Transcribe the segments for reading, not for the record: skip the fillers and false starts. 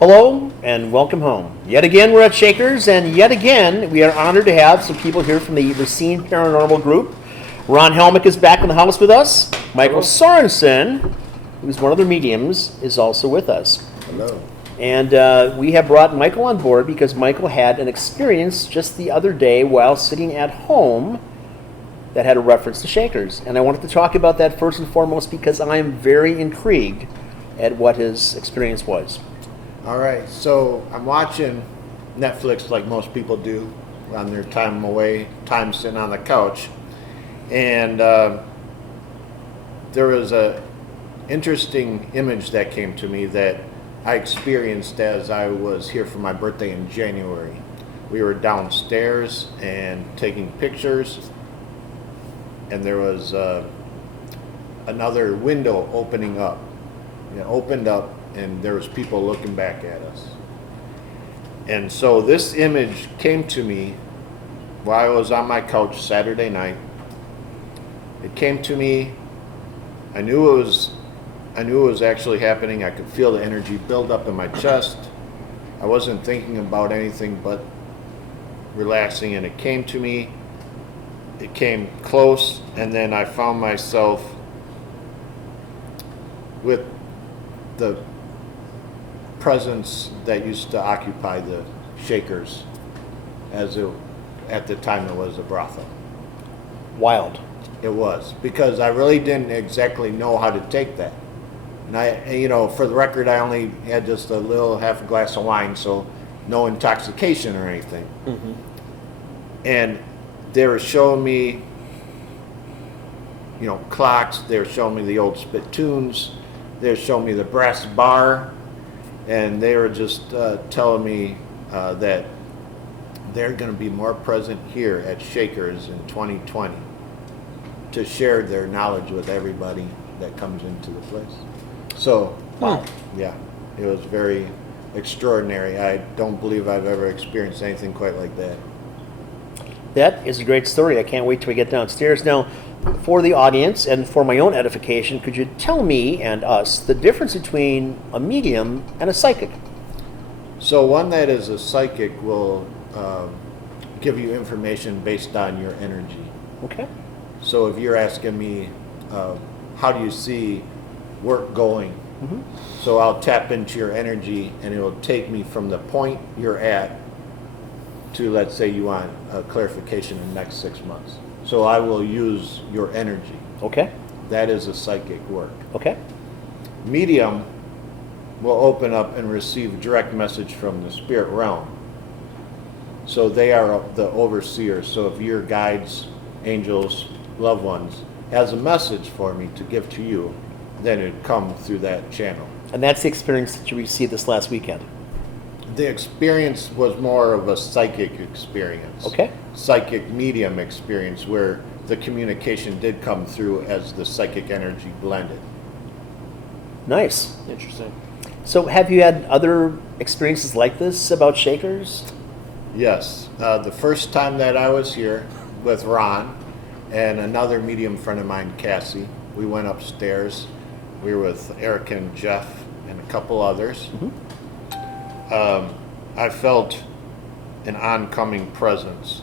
Hello and welcome home. Yet again, we're at Shakers, and yet again, we are honored to have some people here from the Racine Paranormal group. Ron Helmick is back in the house with us. Michael Sorenson, who's one of the mediums, is also with us. Hello. And we have brought Michael on board because Michael had an experience just the other day while sitting at home that had a reference to Shakers. And I wanted to talk about that first and foremost because I am very intrigued at what his experience was. All right, so I'm watching Netflix like most people do on their time sitting on the couch. And there was a interesting image that came to me that I experienced as I was here for my birthday in January. We were downstairs and taking pictures, and there was another window opening up. It opened up, and there was people looking back at us. And so this image came to me while I was on my couch Saturday night. It came to me. I knew it was actually happening. I could feel the energy build up in my chest. I wasn't thinking about anything but relaxing, and it came to me. It came close, and then I found myself with the presence that used to occupy the Shakers, at the time it was a brothel. Wild. It was, because I really didn't exactly know how to take that. And for the record, I only had just a little half a glass of wine, so no intoxication or anything. Mm-hmm. And they were showing me, clocks. They were showing me the old spittoons. They were showing me the brass bar. And they were just telling me that they're going to be more present here at Shakers in 2020 to share their knowledge with everybody that comes into the place. So, wow. Yeah, it was very extraordinary. I don't believe I've ever experienced anything quite like that. That is a great story. I can't wait till we get downstairs. Now, for the audience and for my own edification, could you tell me and us the difference between a medium and a psychic? So one that is a psychic will give you information based on your energy. Okay. So if you're asking me, how do you see work going? Mm-hmm. So I'll tap into your energy, and it will take me from the point you're at to, let's say you want a clarification in the next 6 months. So I will use your energy. Okay. That is a psychic work. Okay. Medium will open up and receive direct message from the spirit realm. So they are the overseers. So if your guides, angels, loved ones has a message for me to give to you, then it'd come through that channel. And that's the experience that you received this last weekend. The experience was more of a psychic experience. Okay. Psychic medium experience where the communication did come through as the psychic energy blended. Nice. Interesting. So have you had other experiences like this about Shakers? Yes. The first time that I was here with Ron and another medium friend of mine, Cassie, we went upstairs. We were with Eric and Jeff and a couple others. Mm-hmm. I felt an oncoming presence.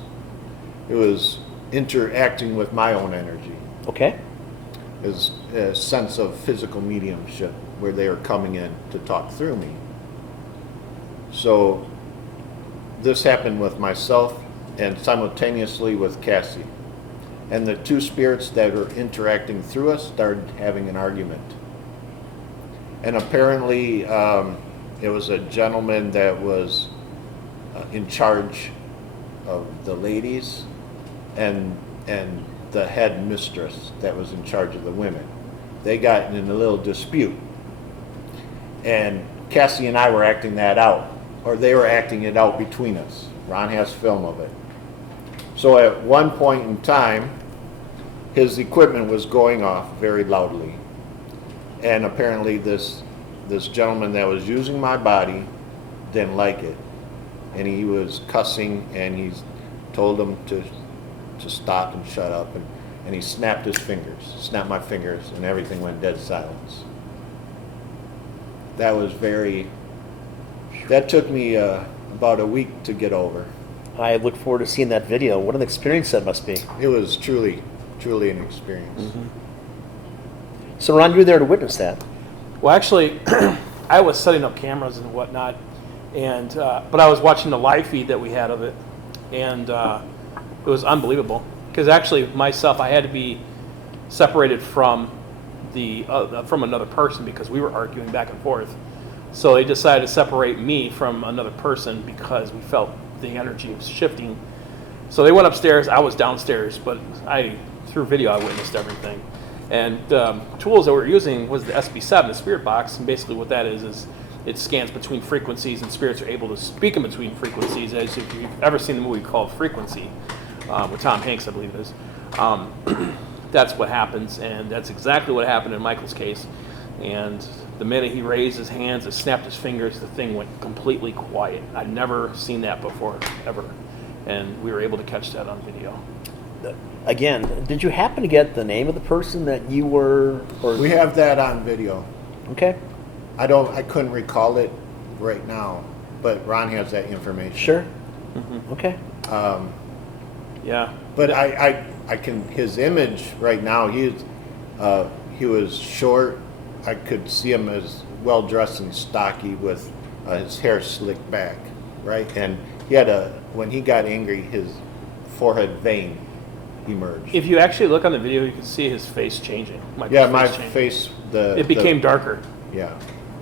It was interacting with my own energy. Okay. It was a sense of physical mediumship where they were coming in to talk through me. So this happened with myself and simultaneously with Cassie. And the two spirits that were interacting through us started having an argument. And apparently it was a gentleman that was in charge of the ladies and the head mistress that was in charge of the women. They got in a little dispute. And Cassie and I were acting that out, or they were acting it out between us. Ron has film of it. So at one point in time, his equipment was going off very loudly. And apparently this gentleman that was using my body didn't like it. And he was cussing, and he told him to stop and shut up. And he snapped my fingers, and everything went dead silence. That was very That took me about a week to get over. I look forward to seeing that video. What an experience that must be. It was truly an experience. Mm-hmm. So Ron, you were there to witness that. Well, actually, I was setting up cameras and whatnot, and but I was watching the live feed that we had of it, and it was unbelievable. Because actually, myself, I had to be separated from from another person because we were arguing back and forth. So they decided to separate me from another person because we felt the energy was shifting. So they went upstairs. I was downstairs, but through video, I witnessed everything. And tools that we're using was the SB7, the spirit box, and basically what that is it scans between frequencies, and spirits are able to speak in between frequencies. As if you've ever seen the movie called Frequency, with Tom Hanks, I believe it is. That's what happens, and that's exactly what happened in Michael's case. And the minute he raised his hands and snapped his fingers, the thing went completely quiet. I'd never seen that before, ever. And we were able to catch that on video. Again, did you happen to get the name of the person that you were? We have that on video. Okay. I couldn't recall it right now, but Ron has that information. Sure. Mm-hmm. Okay. Yeah. But I can, his image right now, he was short. I could see him as well dressed and stocky with his hair slicked back, right? And he had when he got angry, his forehead vein emerged. If you actually look on the video, you can see his face changing. My changing. face, it became darker. Yeah.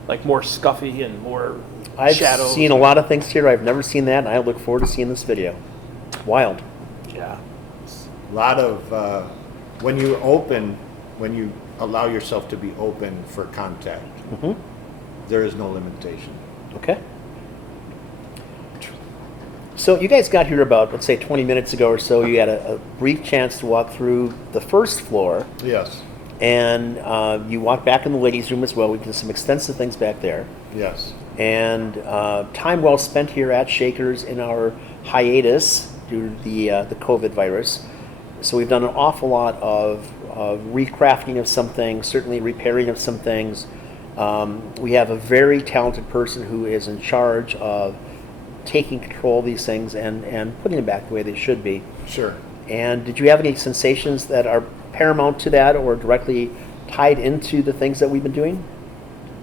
Like more scuffy and more I've shadows. seen a lot of things here. I've never seen that, and I look forward to seeing this video. Wild. Yeah. A lot of, when you allow yourself to be open for contact, Mm-hmm. there is no limitation. Okay. So you guys got here about, let's say, 20 minutes ago or so. You had a brief chance to walk through the first floor, Yes. and you walked back in the ladies' room as well. We did some extensive things back there. Yes. And time well spent here at Shakers in our hiatus due to the COVID virus. So we've done an awful lot of recrafting of some things, certainly repairing of some things. We have a very talented person who is in charge of taking control of these things and putting them back the way they should be. Sure. And did you have any sensations that are paramount to that or directly tied into the things that we've been doing?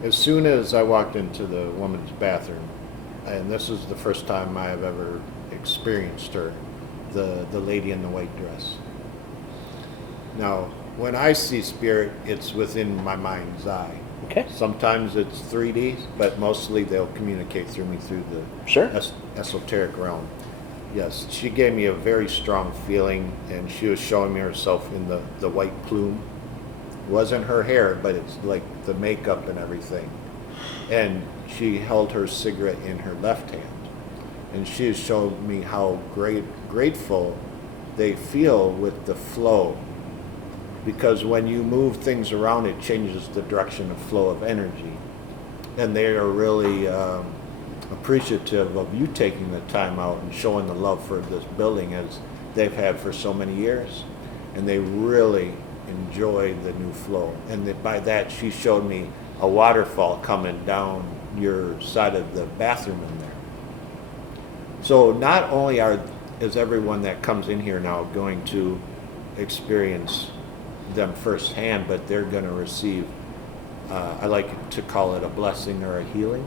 As soon as I walked into the woman's bathroom, and this is the first time I have ever experienced her, the lady in the white dress. Now, when I see spirit, it's within my mind's eye. Okay. Sometimes it's 3D, but mostly they'll communicate through me through the Sure. esoteric realm. Yes, she gave me a very strong feeling, and she was showing me herself in the white plume. It wasn't her hair, but it's like the makeup and everything. And she held her cigarette in her left hand. And she has shown me how grateful they feel with the flow. Because when you move things around, it changes the direction of flow of energy. And they are really appreciative of you taking the time out and showing the love for this building as they've had for so many years. And they really enjoy the new flow. And by that, she showed me a waterfall coming down your side of the bathroom in there. So not only is everyone that comes in here now going to experience them firsthand, but they're going to receive, I like to call it a blessing or a healing.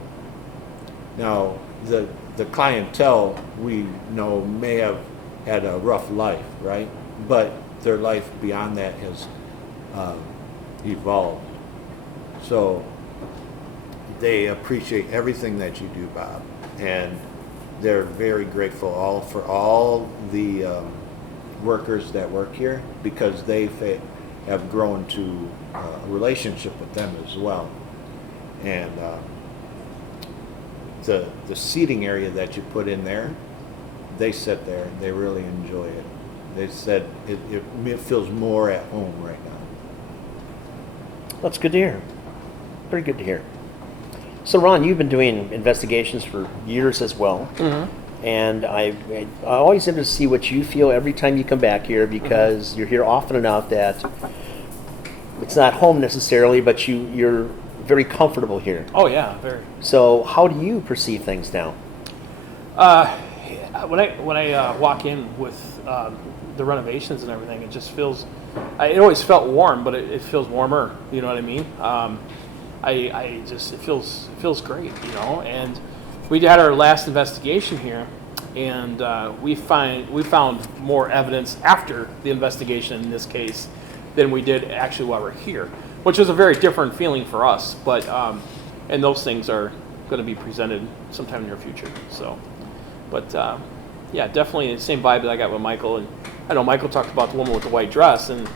Now, the clientele we know may have had a rough life, right? But their life beyond that has evolved. So they appreciate everything that you do, Bob, and they're very grateful for all the workers that work here because they have grown to a relationship with them as well. And the seating area that you put in there, they sit there and they really enjoy it. They said it feels more at home right now. That's good to hear. Very good to hear. So Ron, you've been doing investigations for years as well. Mm-hmm. And I always interested to see what you feel every time you come back here because you're here often enough that it's not home necessarily, but you're very comfortable here. Oh yeah, very. So how do you perceive things now? When I walk in with the renovations and everything, it just feels. It always felt warm, but it feels warmer. You know what I mean? I just it feels great. You know, and we had our last investigation here, and we found more evidence after the investigation in this case than we did actually while we're here, which was a very different feeling for us. But and those things are going to be presented sometime in the near future. So, but yeah, definitely the same vibe that I got with Michael. And I know Michael talked about the woman with the white dress, and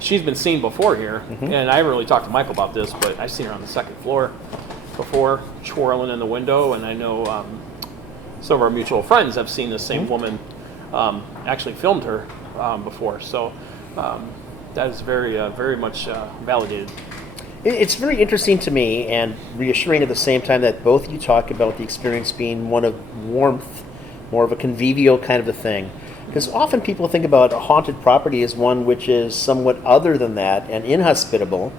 she's been seen before here. And I haven't really talked to Michael about this, but I've seen her on the second floor before, twirling in the window. And I know some of our mutual friends have seen the same woman, actually filmed her before. So that is very much validated. It's very interesting to me and reassuring at the same time that both of you talk about the experience being one of warmth, more of a convivial kind of a thing. Because often people think about a haunted property as one which is somewhat other than that and inhospitable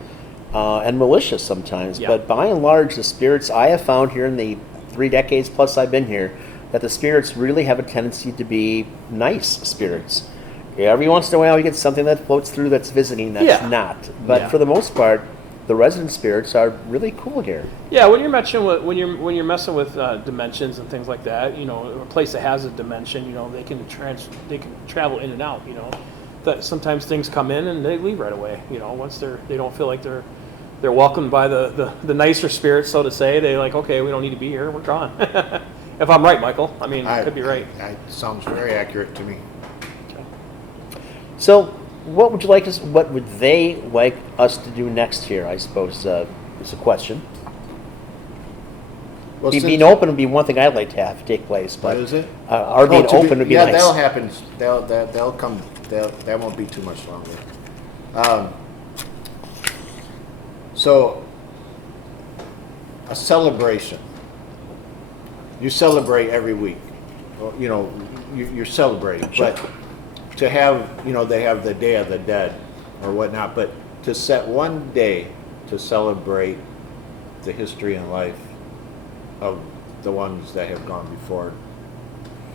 and malicious sometimes. Yeah. But by and large, the spirits I have found here in the 3 decades plus I've been here, that the spirits really have a tendency to be nice spirits. Every once in a while you get something that floats through that's visiting that's not. But for the most part, the resident spirits are really cool here. Yeah, when you're messing with dimensions and things like that, you know, a place that has a dimension, you know, they can travel in and out. You know, that sometimes things come in and they leave right away. You know, once they don't feel like they're welcomed by the nicer spirits, so to say. They like, okay, we don't need to be here, we're gone. If I'm right, Michael, I mean, I could be right. Sounds very accurate to me. Okay. So, what would they like us to do next here, I suppose, is a question. Well, Being open would be one thing I'd like to have take place, but what is it? our being open would be nice. Yeah, that'll happen. They'll come. That won't be too much longer. So, a celebration. You celebrate every week. You know, you're celebrating, Sure. but to have, you know, they have the Day of the Dead or whatnot, but to set one day to celebrate the history and life of the ones that have gone before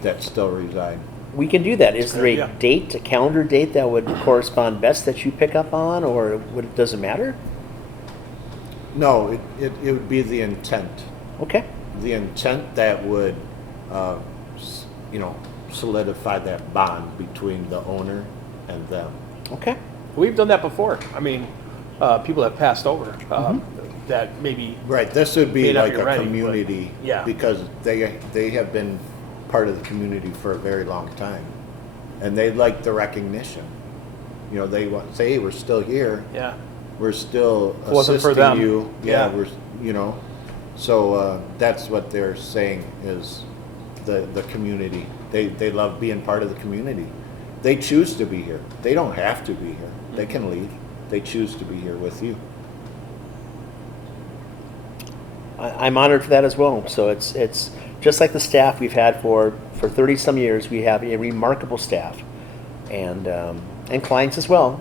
that still reside. We can do that. Is there a Yeah. date, a calendar date that would correspond best that you pick up on, or does it matter? No, it would be the intent. Okay. The intent that would, you know, solidify that bond between the owner and them. Okay. We've done that before. I mean, people have passed over that maybe. Right. This would May be not like be a ready, but- community, yeah. because they have been part of the community for a very long time, and they like the recognition. You know, they want say, "Hey, we're still here. Yeah. We're still If it wasn't for assisting them. you." Yeah. We're, you know, so that's what they're saying is the community. They love being part of the community. They choose to be here. They don't have to be here. They can leave. They choose to be here with you. I'm honored for that as well. So it's just like the staff we've had for 30 some years. We have a remarkable staff, and clients as well.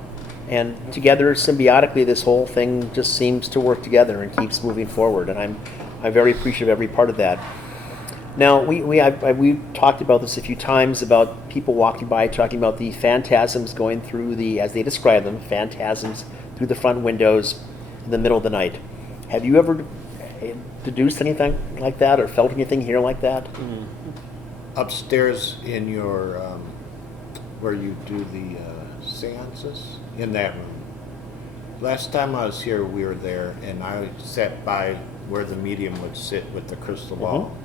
And together, symbiotically, this whole thing just seems to work together and keeps moving forward. And I'm very appreciative of every part of that. Now we've talked about this a few times about people walking by talking about the phantasms going through the, as they describe them, phantasms through the front windows in the middle of the night. Have you ever deduced anything like that or felt anything here like that? Upstairs in your where you do the seances, in that room. Last time I was here, we were there, and I sat by where the medium would sit with the crystal ball,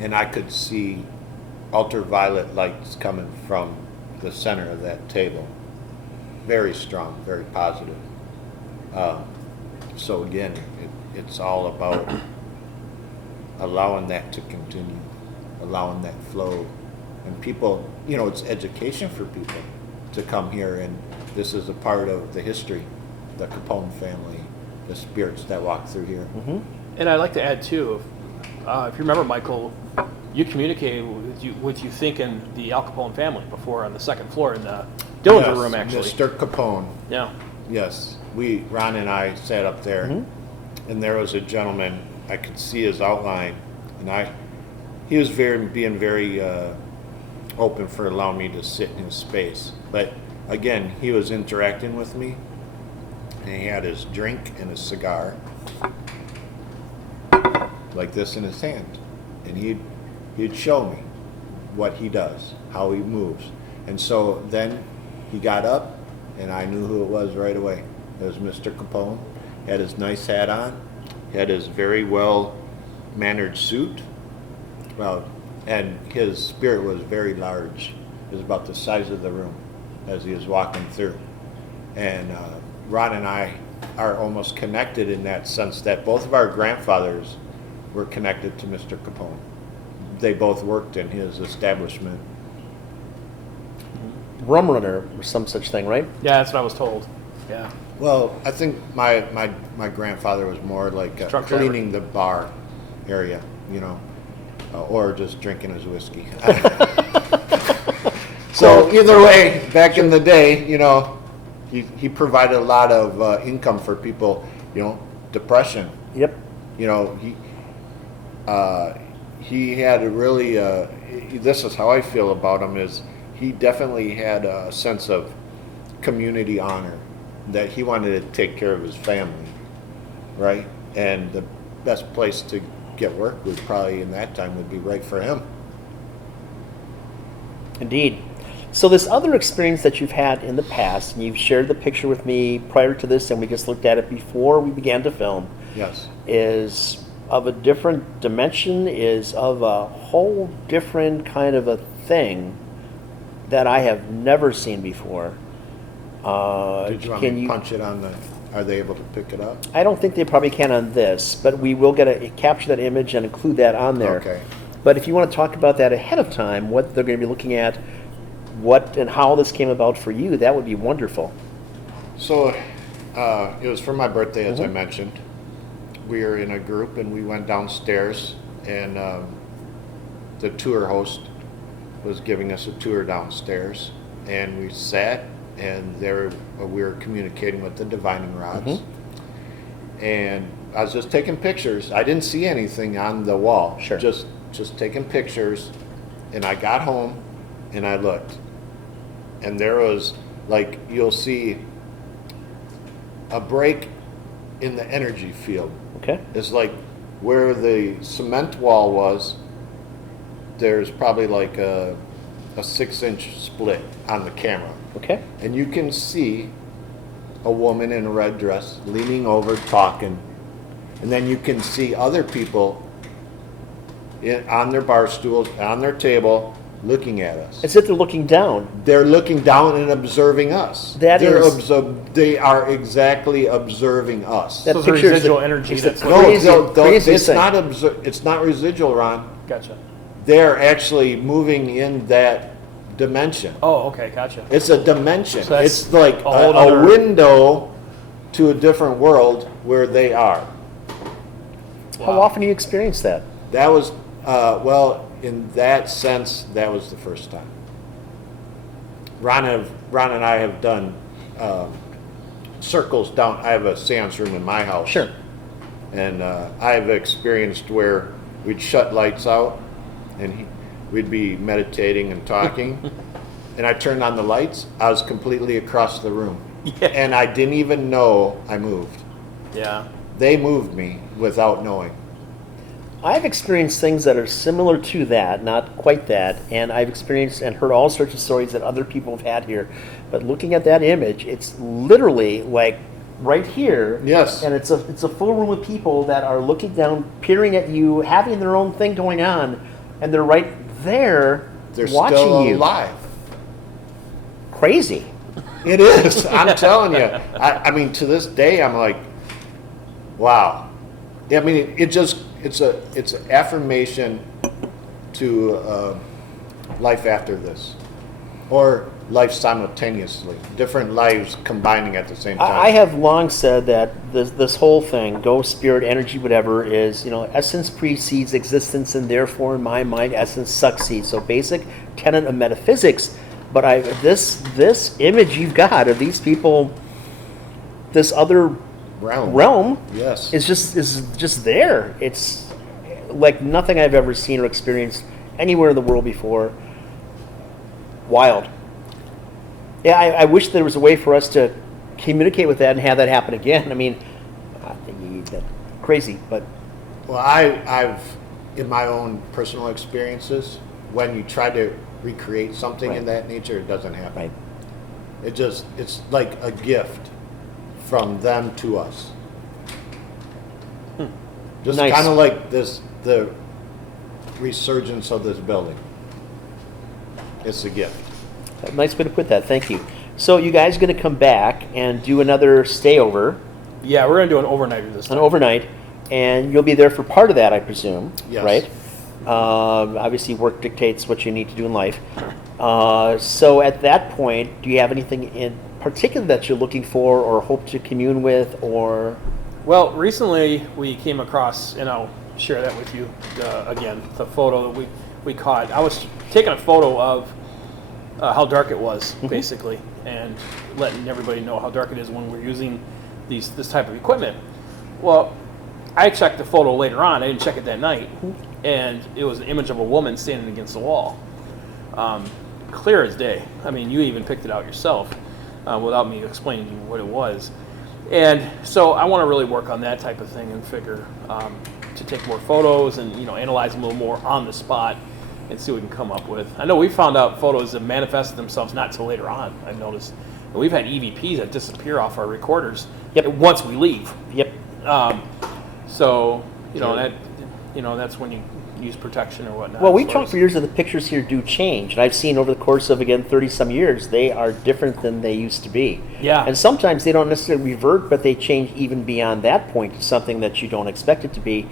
and I could see ultraviolet lights coming from the center of that table. Very strong, very positive. So again, it's all about allowing that to continue, allowing that flow. And people, you know, it's education for people to come here, and this is a part of the history, the Capone family, the spirits that walk through here. And I'd like to add too, if you remember, Michael, you communicated with you thinking the Al Capone family before on the second floor in the Dillinger room, actually. Mr. Capone. Yeah. Yes, Ron and I sat up there, and there was a gentleman. I could see his outline, and he was being very open for allowing me to sit in his space. But again, he was interacting with me, and he had his drink and his cigar like this in his hand, and he'd show me what he does, how he moves. And so then he got up, and I knew who it was right away. It was Mr. Capone. He had his nice hat on, he had his very well-mannered suit, and his spirit was very large. It was about the size of the room as he was walking through. And Ron and I are almost connected in that sense that both of our grandfathers were connected to Mr. Capone. They both worked in his establishment. Rum runner or some such thing, right? Yeah, that's what I was told. Yeah. Well, I think my grandfather was more like Truck driver. cleaning the bar area, or just drinking his whiskey. So either way, back in the day, he provided a lot of income for people, depression. Yep. He had a really, this is how I feel about him, is he definitely had a sense of community honor, that he wanted to take care of his family, right? And the best place to get work would probably in that time would be right for him. Indeed. So this other experience that you've had in the past, and you've shared the picture with me prior to this, and we just looked at it before we began to film, Yes. is of a different dimension, is of a whole different kind of a thing that I have never seen before. Did you want me to punch it on the, are they able to pick it up? I don't think they probably can on this, but we will capture that image and include that on there. Okay. But if you want to talk about that ahead of time, what they're going to be looking at, what and how this came about for you, that would be wonderful. So it was for my birthday, as I mentioned. We were in a group and we went downstairs, and the tour host was giving us a tour downstairs, and we sat, and we were communicating with the divining rods. And I was just taking pictures. I didn't see anything on the wall. Sure. Just taking pictures. And I got home and I looked, and there was, like, you'll see a break in the energy field. Okay. It's like where the cement wall was, there's probably like a 6-inch split on the camera. Okay. And you can see a woman in a red dress leaning over talking. And then you can see other people on their bar stools, on their table, looking at us. As if they're looking down. They're looking down and observing us. They are exactly observing us. That So there's picture is residual the- energy it's the that's craziest thing. It's not residual, Ron. Gotcha. They're actually moving in that dimension. Oh, okay, gotcha. It's a dimension. So that's It's like a whole a other- window to a different world where they are. How often do you experience that? That was, well, in that sense, that was the first time. Ron and I have done circles down. I have a seance room in my house. Sure. And I've experienced where we'd shut lights out, and we'd be meditating and talking, and I turned on the lights. I was completely across the room. Yeah. And I didn't even know I moved. Yeah. They moved me without knowing. I've experienced things that are similar to that, not quite that, and I've experienced and heard all sorts of stories that other people have had here. But looking at that image, it's literally like right here. Yes. And it's a full room of people that are looking down, peering at you, having their own thing going on, and they're right there They're watching still you. alive. Crazy. It is. I'm telling you. I mean, to this day, I'm like, wow. I mean, it's an affirmation to life after this, or life simultaneously, different lives combining at the same time. I have long said that this whole thing, ghost, spirit, energy, whatever, is, essence precedes existence, and therefore, in my mind, essence succeeds. So basic tenet of metaphysics. But this image you've got of these people, this other realm Yes. is just there. It's like nothing I've ever seen or experienced anywhere in the world before. Wild. Yeah, I wish there was a way for us to communicate with that and have that happen again. I mean, I think that's crazy, but Well, I've in my own personal experiences, when you try to recreate something in Right. that nature, it doesn't happen. right. It's like a gift from them to us. Just Nice. kind of like the resurgence of this building. It's a gift. Nice way to put that. Thank you. So you guys going to come back and do another stayover, Yeah, we're gonna do an overnighter this an time. overnight, and you'll be there for part of that, I presume. Yes. Right. Obviously, work dictates what you need to do in life. So at that point, do you have anything in particular that you're looking for, or hope to commune with, or? Well, recently we came across, and I'll share that with you again, the photo that we caught. I was taking a photo of how dark it was, basically, and letting everybody know how dark it is when we're using this type of equipment. Well, I checked the photo later on. I didn't check it that night, and it was an image of a woman standing against the wall, clear as day. I mean, you even picked it out yourself without me explaining to you what it was. And so I want to really work on that type of thing and figure to take more photos and analyze them a little more on the spot and see what we can come up with. I know we found out photos that manifested themselves not till later on. I've noticed. And we've had EVPs that disappear off our recorders once we leave. Yep. So that's when you use protection or whatnot. Well, we as far talked as- for years that the pictures here do change, and I've seen over the course of, again, 30-some years, they are different than they used to be. Yeah. And sometimes they don't necessarily revert, but they change even beyond that point to something that you don't expect it to be.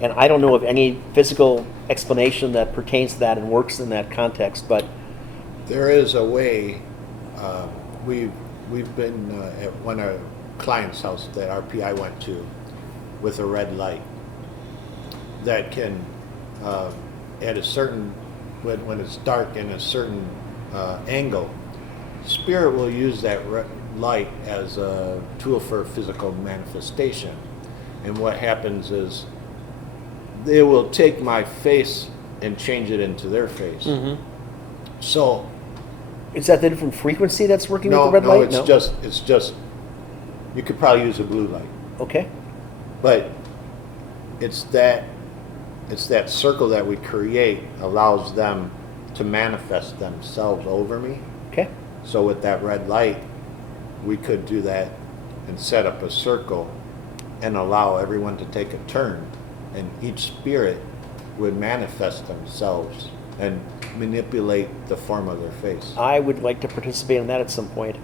And I don't know of any physical explanation that pertains to that and works in that context, but There is a way. We've been at one of our clients' house that our PI went to with a red light that can at a certain when it's dark in a certain angle, spirit will use that light as a tool for physical manifestation. And what happens is they will take my face and change it into their face. So is that the different frequency that's working no, with the red no, light? it's just you could probably use a blue light, Okay. but it's that circle that we create allows them to manifest themselves over me. Okay. So with that red light, we could do that and set up a circle and allow everyone to take a turn, and each spirit would manifest themselves and manipulate the form of their face. I would like to participate in that at some point.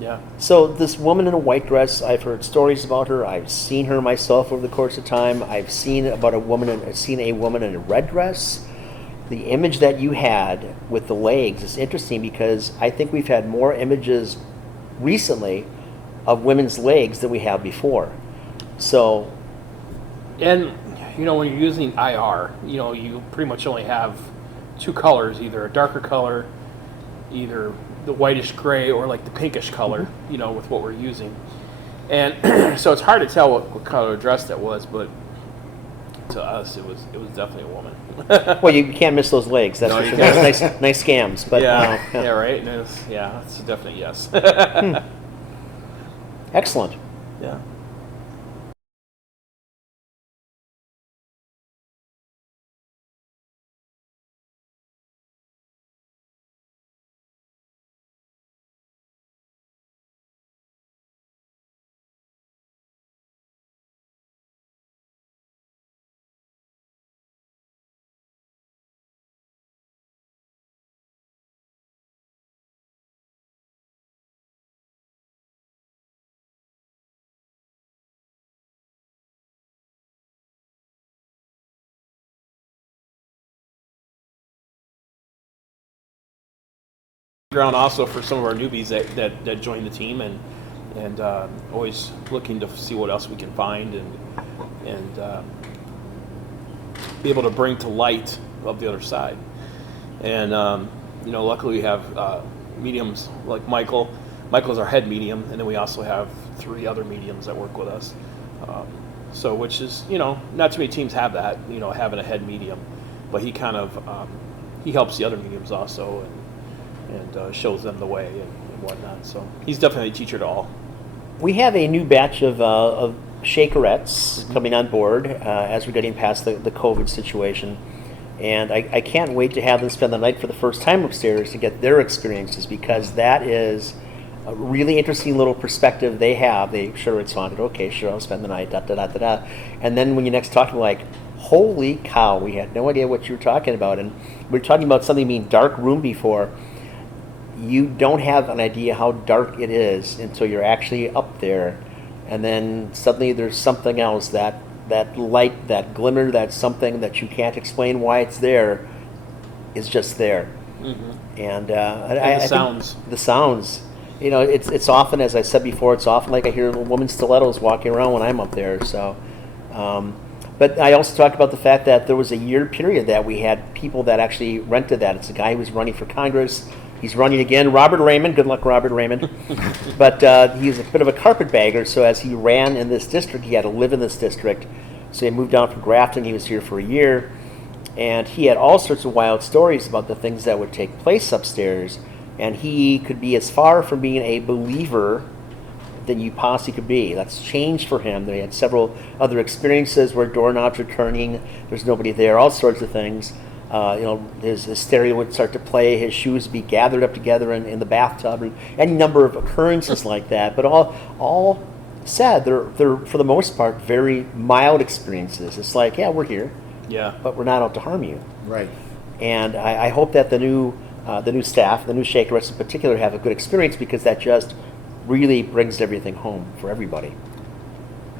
Yeah. So this woman in a white dress, I've heard stories about her. I've seen her myself over the course of time. I've seen a woman in a red dress. The image that you had with the legs is interesting because I think we've had more images recently of women's legs than we have before. So, And when you're using IR, you pretty much only have two colors, either a darker color, either the whitish gray or like the pinkish color, with what we're using. And so it's hard to tell what color dress that was, but to us it was definitely a woman. well, you can't miss those legs. That's No, for you sure. can't. That's nice scams. But yeah, yeah. yeah, right. And it's a definite yes. Excellent. Yeah. Ground also for some of our newbies that join the team and always looking to see what else we can find and be able to bring to light of the other side. And luckily we have mediums like Michael. Michael's our head medium, and then we also have 3 other mediums that work with us. So which is, not too many teams have that, having a head medium, but he kind of he helps the other mediums also and shows them the way and whatnot. So he's definitely a teacher to all. We have a new batch of shakerettes coming on board as we're getting past the COVID situation. And I can't wait to have them spend the night for the first time upstairs to get their experiences, because that is a really interesting little perspective they have. Sure, it's haunted. Okay, sure, I'll spend the night, da da da da da. And then when you next talk to them, like, holy cow, we had no idea what you were talking about. And we were talking about something being dark room before. You don't have an idea how dark it is until you're actually up there. And then suddenly there's something else, that light, that glimmer, that something that you can't explain why it's there is just there. Mm-hmm. And the sounds. The sounds. It's often, as I said before, it's often like I hear women's stilettos walking around when I'm up there. So, but I also talked about the fact that there was a year period that we had people that actually rented that. It's a guy who was running for Congress. He's running again, Robert Raymond. Good luck, Robert Raymond. But he's a bit of a carpetbagger, so as he ran in this district, he had to live in this district. So he moved down from Grafton. He was here for a year. And he had all sorts of wild stories about the things that would take place upstairs. And he could be as far from being a believer than you possibly could be. That's changed for him. They had several other experiences where doorknobs are turning, there's nobody there, all sorts of things. His stereo would start to play, his shoes would be gathered up together in the bathtub, and any number of occurrences like that. But all said, they're for the most part very mild experiences. It's like, yeah, we're here, but we're not out to harm you. Right. And I hope that the new staff, the new Shakerettes in particular, have a good experience, because that just really brings everything home for everybody.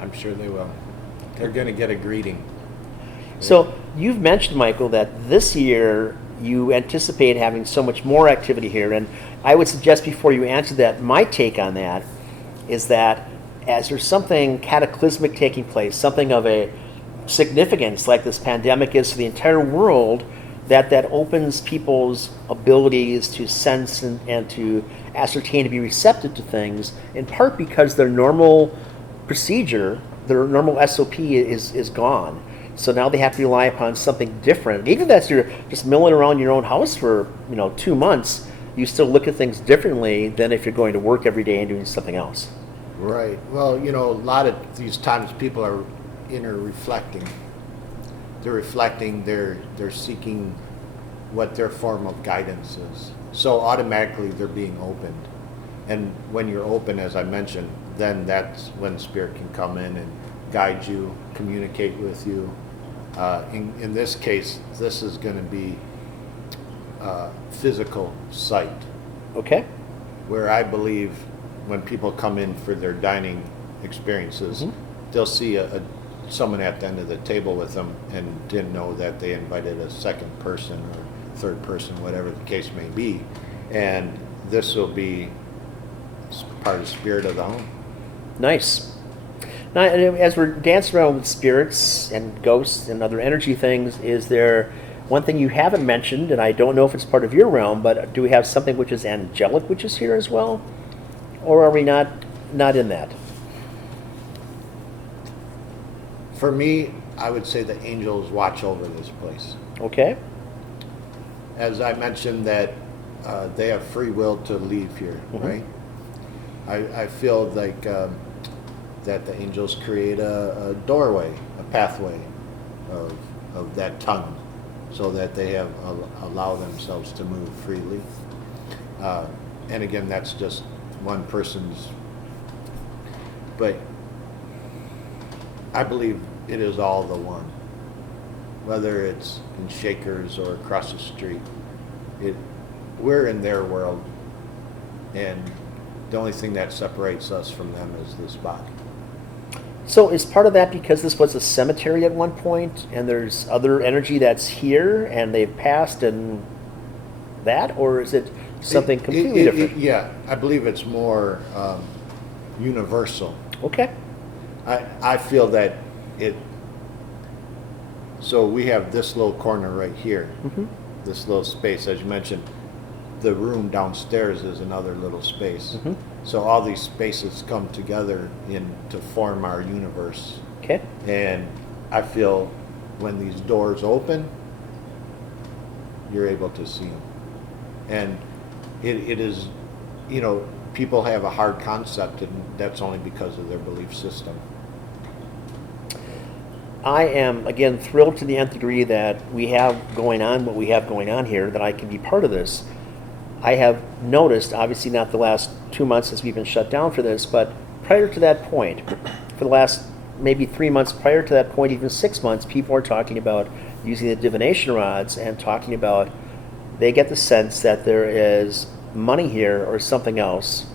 I'm sure they will. They're going to get a greeting. So you've mentioned, Michael, that this year you anticipate having so much more activity here, and I would suggest before you answer that, my take on that is that as there's something cataclysmic taking place, something of a significance like this pandemic is to the entire world, that opens people's abilities to sense and to ascertain, to be receptive to things, in part because their normal procedure, their normal SOP is gone. So now they have to rely upon something different. Even if you're just milling around your own house for 2 months, you still look at things differently than if you're going to work every day and doing something else. Right. Well, a lot of these times people are inner reflecting. They're reflecting, they're seeking what their form of guidance is. So automatically they're being opened. And when you're open, as I mentioned, then that's when Spirit can come in and guide you, communicate with you. In this case, this is going to be physical sight. Okay. Where I believe when people come in for their dining experiences, they'll see someone at the end of the table with them and didn't know that they invited a second person or third person, whatever the case may be. And this will be part of the spirit of the home. Nice. Now, as we're dancing around with spirits and ghosts and other energy things, is there one thing you haven't mentioned, and I don't know if it's part of your realm, but do we have something which is angelic, which is here as well? Or are we not in that? For me, I would say the angels watch over this place. Okay. As I mentioned, that they have free will to leave here, right? I feel like that the angels create a doorway, a pathway of that tunnel, so that they have allow themselves to move freely. And again, that's just one person's, but I believe it is all the one. Whether it's in Shakers or across the street, we're in their world, and the only thing that separates us from them is this body. So is part of that because this was a cemetery at one point, and there's other energy that's here, and they've passed, and that, or is it something completely different? Yeah, I believe it's more universal. Okay. I feel that so we have this little corner right here, this little space, as you mentioned. the room downstairs is another little space. Mhm. So all these spaces come together to form our universe. Okay. And I feel when these doors open, you're able to see them. And it is, people have a hard concept, and that's only because of their belief system. I am, again, thrilled to the nth degree that we have going on what we have going on here, that I can be part of this. I have noticed, obviously not the last 2 months since we've been shut down for this, but prior to that point, for the last maybe 3 months prior to that point, even 6 months, people are talking about using the divination rods and talking about, they get the sense that there is money here or something else,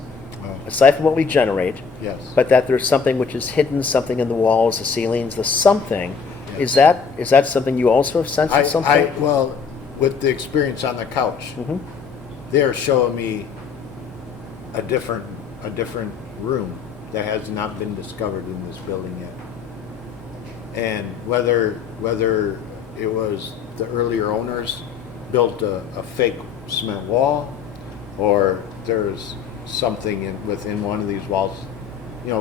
aside from what we generate, Yes. but that there's something which is hidden, something in the walls, the ceilings, the something. Yes. Is that something you also have sensed at some point? Well, with the experience on the couch, Mhm. they're showing me a different room that has not been discovered in this building yet. And whether it was the earlier owners built a fake cement wall, or there's something within one of these walls,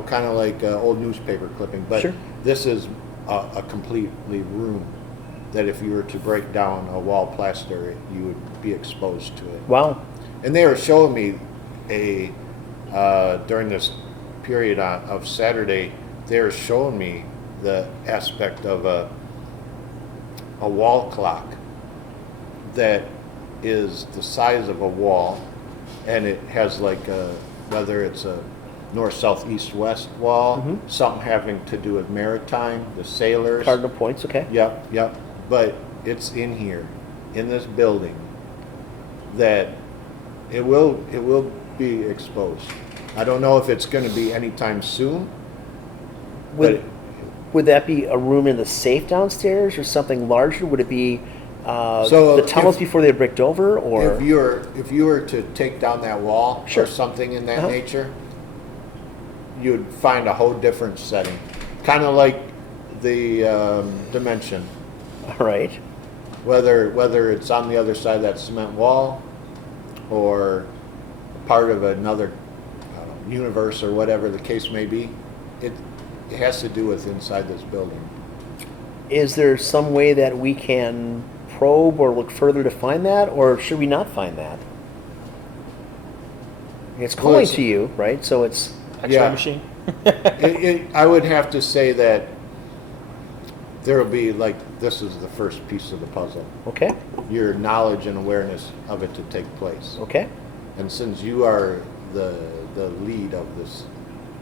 kind of like old newspaper clipping. But Sure. this is a completely room that if you were to break down a wall plaster, you would be exposed to it. Wow. And they were showing me during this period of Saturday, they were showing me the aspect of a wall clock that is the size of a wall, and it has whether it's a north, south, east, west wall, Mhm. something having to do with maritime, the sailors. Cardinal points, okay. Yep. But it's in here, in this building, that it will be exposed. I don't know if it's going to be anytime soon. Would that be a room in the safe downstairs or something larger? Would it be So the tunnels if- before they're bricked over, or If you were to take down that wall Sure. or something in that Uh-huh. nature, you'd find a whole different setting, kind of like the dimension. all right? Whether it's on the other side of that cement wall, or part of another universe, or whatever the case may be, it has to do with inside this building. Is there some way that we can probe or look further to find that, or should we not find that? It's Well, calling it's- to you, right? So it's X-ray Yeah. machine. I would have to say that there will be this is the first piece of the puzzle. okay, Your knowledge and awareness of it to take place. okay, And since you are the lead of this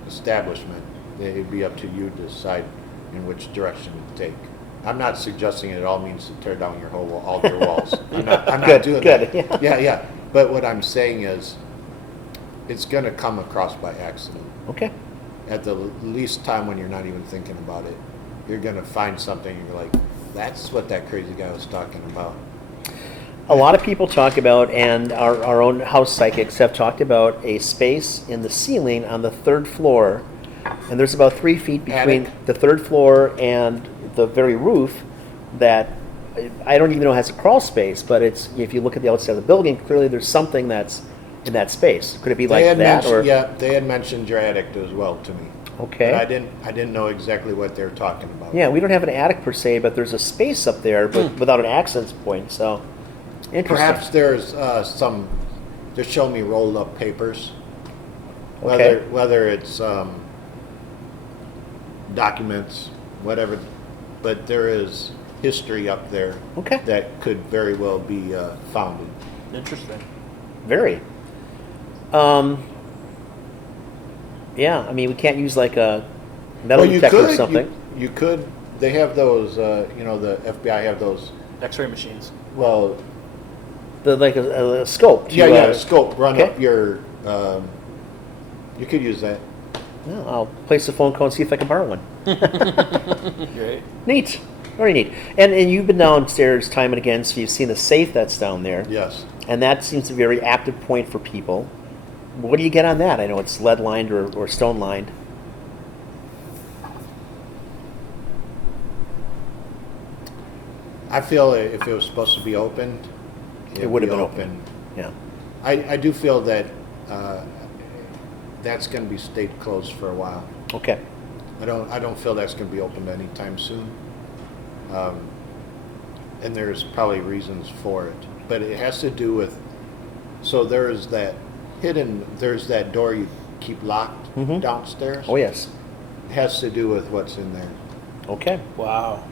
establishment, it'd be up to you to decide in which direction to take. I'm not suggesting it all means to tear down your whole all your walls. I'm not Good, doing good, that. Yeah. But what I'm saying is, it's going to come across by accident. okay. At the least time when you're not even thinking about it, you're going to find something and you're like, that's what that crazy guy was talking about. A lot of people talk about, and our own house psychics have talked about, a space in the ceiling on the third floor, and there's about 3 feet between Attic. the third floor and the very roof that I don't even know has a crawl space, but it's, if you look at the outside of the building, clearly there's something that's in that space. Could it be like They had that? mentioned, Or yeah, they had mentioned your attic as well to me. okay. But I didn't know exactly what they were talking about. Yeah, we don't have an attic per se, but there's a space up there, but without an access point. So, interesting. Perhaps there's they're showing me rolled up papers. Okay. Whether it's documents, whatever, but there is history up there Okay. that could very well be founded. Interesting. Very. Yeah, I mean, we can't use like a metal detector or something. You could. They have those. The FBI have those. X-ray machines. Well, Like a scope. To, yeah, scope. Run okay. up your. You could use that. Yeah, I'll place a phone call and see if I can borrow one. Great. Neat. Very neat. And you've been downstairs time and again, so you've seen the safe that's down there. Yes. And that seems a very active point for people. What do you get on that? I know it's lead lined or stone lined. I feel if it was supposed to be opened, It would have be been open. Yeah. I do feel that that's going to be state closed for a while. Okay. I don't feel that's going to be opened anytime soon. And there's probably reasons for it, but it has to do with. So there's that door you keep locked downstairs. Oh, yes. It has to do with what's in there. Okay. Wow.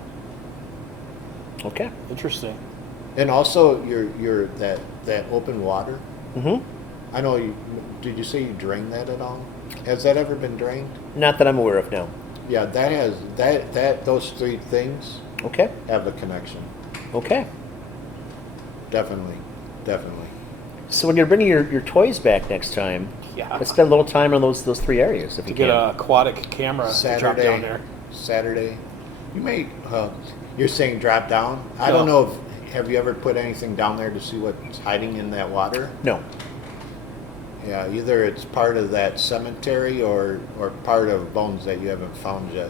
Okay. Interesting. And also your that open water. Mm-hmm. I know did you say you drained that at all? Has that ever been drained? Not that I'm aware of, no. Yeah, that has those three things Okay. have a connection. Okay. Definitely. So when you're bringing your toys back next time, Yeah. let's spend a little time on those three areas if To you get can. an aquatic camera to drop down there. Saturday. You may. You're saying drop down. I don't know if have you ever put anything down there to see what's hiding in that water? No. Yeah, either it's part of that cemetery or part of bones that you haven't found yet.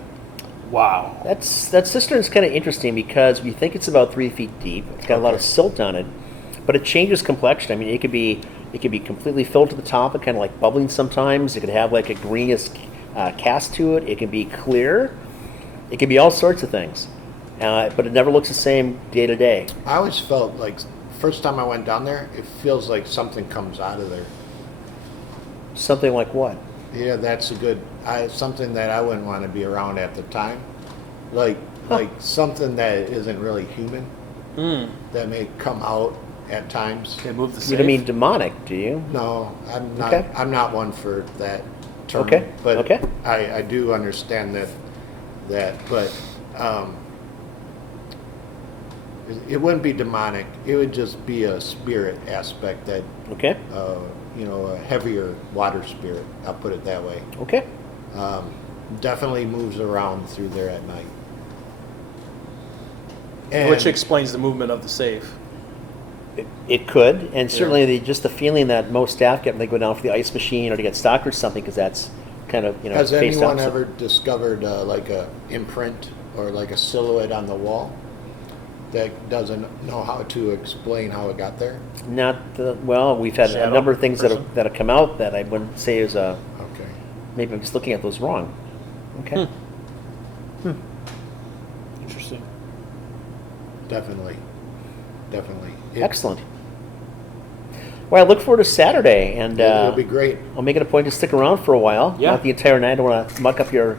Wow. That cistern's kind of interesting because we think it's about 3 feet deep. It's got a lot of Okay. silt on it, but it changes complexion. I mean, it could be completely filled to the top and kind of like bubbling sometimes. It could have like a greenish cast to it. It can be clear. It can be all sorts of things, but it never looks the same day to day. I always felt like first time I went down there, it feels like something comes out of there. Something like what? Yeah, that's a good. Something that I wouldn't want to be around at the time, like something that isn't really human that may come out at times. They move the safe. You don't mean demonic, do you? No, I'm not. Okay. I'm not one for that term. Okay, But okay. I do understand that. But it wouldn't be demonic. It would just be a spirit aspect that. Okay. A heavier water spirit. I'll put it that way. Okay. Definitely moves around through there at night. Which explains the movement of the safe. It could, and certainly just the feeling that most staff get when they go down for the ice machine or to get stocked or something, because that's kind of Has spaced anyone out. ever discovered like a imprint or like a silhouette on the wall that doesn't know how to explain how it got there? Not well. We've had a Shadow number of things that person? have come out that I wouldn't say is a. Okay. Maybe I'm just looking at those wrong. Okay. Interesting. Definitely. Excellent. Well, I look forward to Saturday, and It'll be great. I'll make it a point to stick around for a while. Yeah. Not the entire night. I don't want to muck up your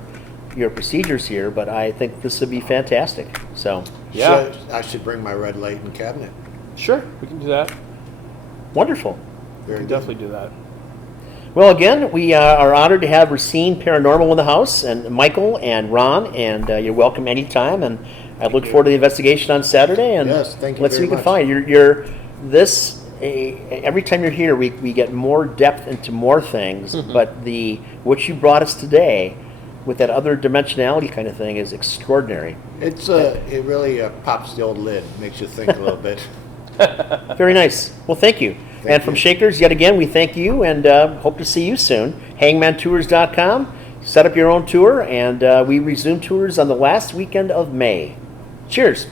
procedures here, but I think this would be fantastic. So, Yeah. I should bring my red light and cabinet. Sure, we can do that. wonderful. We Very can good. definitely do that. Well, again, we are honored to have Racine Paranormal in the house, and Michael and Ron, and you're welcome anytime. And I look forward to the investigation on Saturday. And Yes, thank you let's see very what we can find. Every time you're here, we get more depth into more things. But what you brought us today, with that other dimensionality kind of thing, is extraordinary. It's it really pops the old lid, makes you think a little bit. Very nice. Well, thank you. Thank And from you. Shakers, yet again, we thank you and hope to see you soon. Hangmantours.com. Set up your own tour, and we resume tours on the last weekend of May. Cheers.